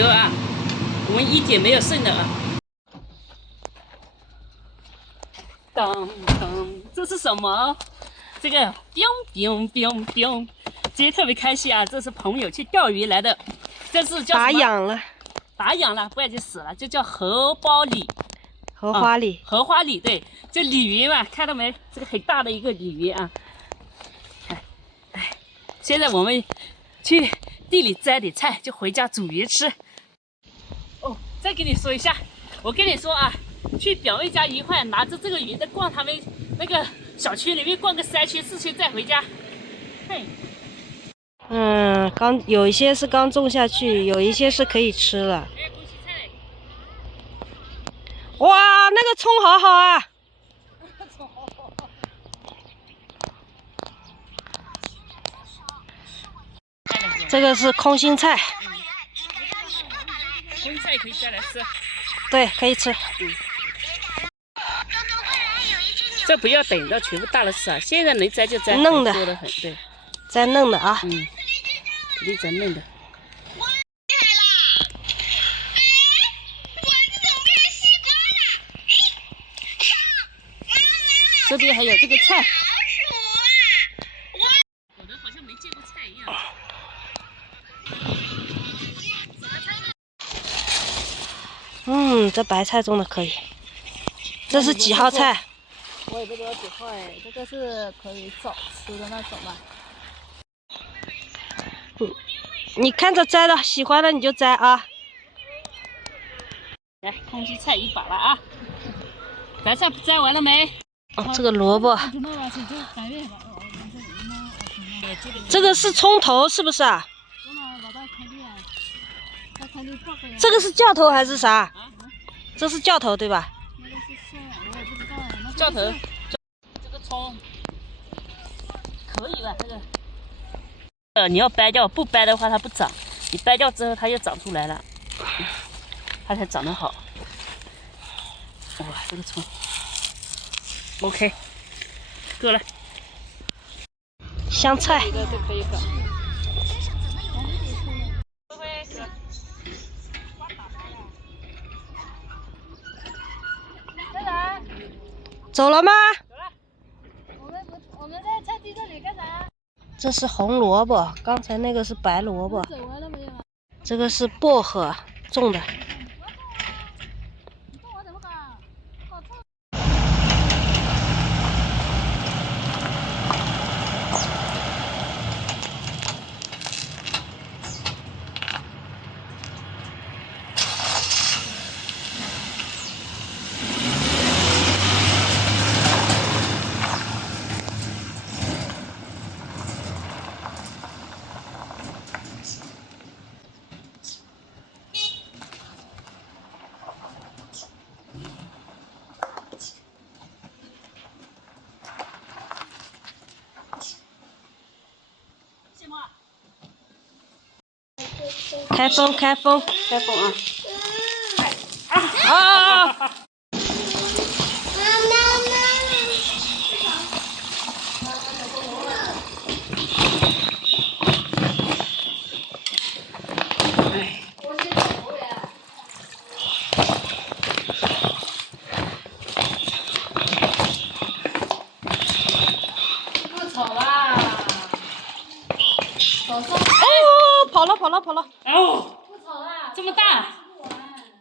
油啊，我们一点没有剩的啊。当当，这是什么？这个 biang biang biang biang， 今天特别开心啊！这是朋友去钓鱼来的，这是叫打痒了，打痒了，不然就死了，就叫荷包鲤。荷花鲤，荷花鲤，对，就鲤鱼嘛，看到没？这个很大的一个鲤鱼啊！哎，现在我们去地里摘点菜，就回家煮鱼吃。哦，再跟你说一下，我跟你说啊，去表妹家一块拿着这个鱼再逛他们那个小区里面逛个3圈4圈再回家。嘿，刚有一些是刚种下去，有一些是可以吃了。哇，那个葱好好啊！这个是空心菜，空心菜可以摘来吃。对，可以吃。这不要等到全部大了吃啊，现在能摘就摘，嫩的多得很，对，摘嫩的啊。肯定摘嫩的。这边还有这个菜，我的好像没见过菜一样。这白菜种的可以。这是几号菜？我也不知道几号哎，这个是可以早吃的那种吧。你看着摘的，喜欢的你就摘啊。来，空心菜1把了啊！白菜摘完了没？这个萝卜，这个是葱头是不是啊？这个是教头还是啥？这是教头对吧？教头，这个葱可以吧？这个，你要掰掉，不掰的话它不长，你掰掉之后它就长出来了，它才长得好。哇，这个葱 ，OK， 够了。香菜，这个都可以搞。走了吗？走了。我们在菜地这里干啥？这是红萝卜，刚才那个是白萝卜，走完了没有啊？这个是薄荷种的。你动我怎么搞？搞错。开封，开封，开封啊！啊！跑了，跑了，跑了！哦，这么大，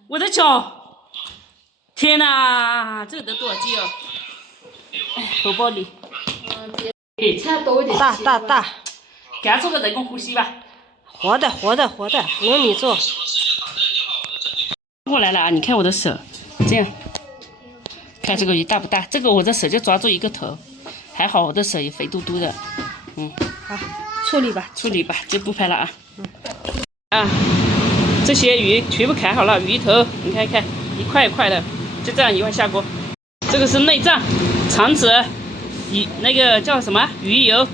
我的脚！天哪，这个得多少斤哦？荷包里，菜多一点。大大大，给它做个人工呼吸吧。活的，活的，活的，不用你做。过来了啊！你看我的手，这样，看这个鱼大不大？这个我的手就抓住一个头，还好我的手也肥嘟嘟的。好，处理吧，处理吧，就不拍了啊。啊，这些鱼全部砍好了，鱼头你看一看，一块一块的，就这样一块下锅。这个是内脏、肠子，那个叫什么鱼油。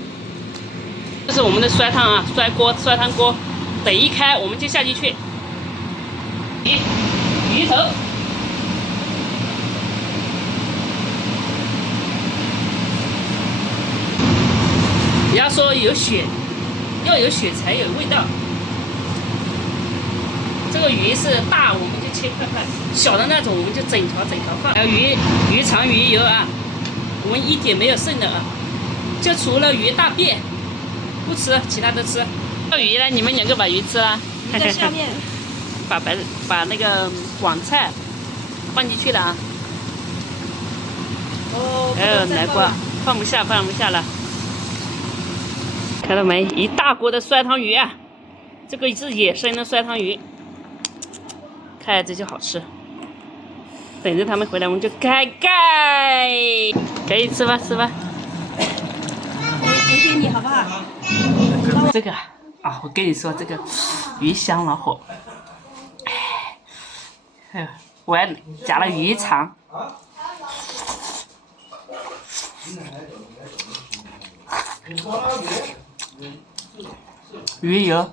这是我们的酸汤啊，酸汤锅，等一开我们就下进去。鱼头。人家说有血，要有血才有味道。这个个鱼是大，我们就切块块；小的那种，我们就整条放。还有鱼肠、鱼油啊，我们一点没有剩的啊，就除了鱼大便不吃，其他都吃。钓鱼呢，你们2个把鱼吃了。鱼在下面。把那个广菜放进去了啊。哦，南瓜放不下了。看到没？一大锅的酸汤鱼啊！这个是野生的酸汤鱼，看着就好吃。等着他们回来，我们就开盖，可以吃吧？给你好不好？这个啊，我跟你说，这个鱼香老火，我还加了鱼肠。鱼油，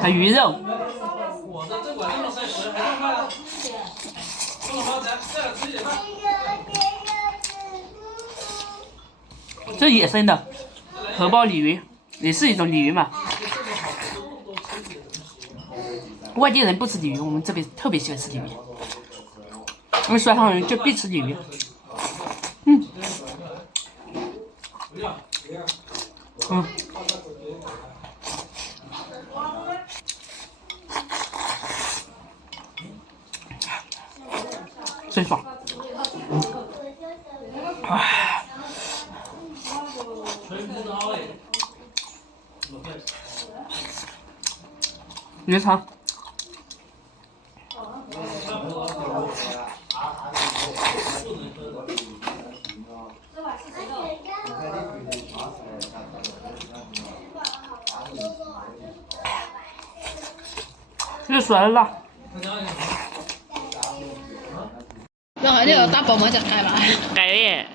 还鱼肉，这野生的荷包鲤鱼，也是一种鲤鱼嘛。外地人不吃鲤鱼，我们这边特别喜欢吃鲤鱼，因为酸汤人就必吃鲤鱼。真爽。鱼肠。又酸了。然後呢個打薄米就係啦。係嘅。